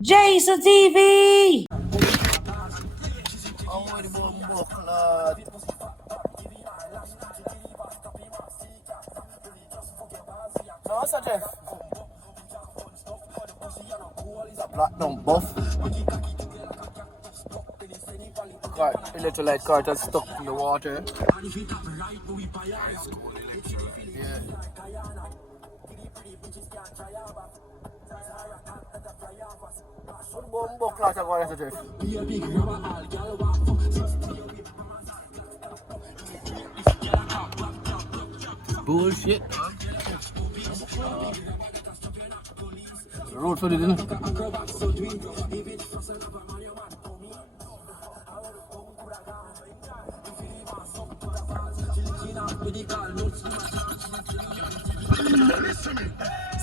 Jason TV! Oh, the bumbo clot. No, Sir Jeff. Platinum buff. Electrolyte cartel stuck in the water. Yeah. What the bumbo clot I got, Sir Jeff? Bullshit. Road for the dinner.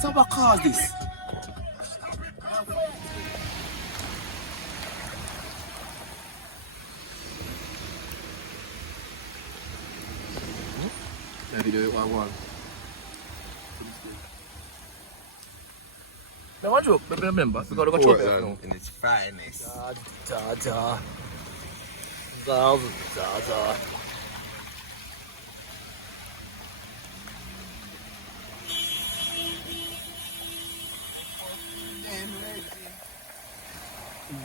So what caused this? Maybe do it one one. Now one joke, but remember, we gotta go chop it now. In its finest. Za.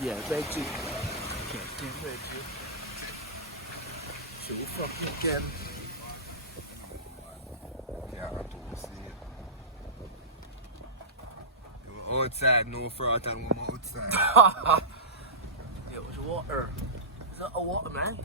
Yeah, Reggie. Captain Reggie. So fucking can. Yeah, I do see it. You were outside, no fraud, and I'm outside. Yeah, it was water. Is that a water, man?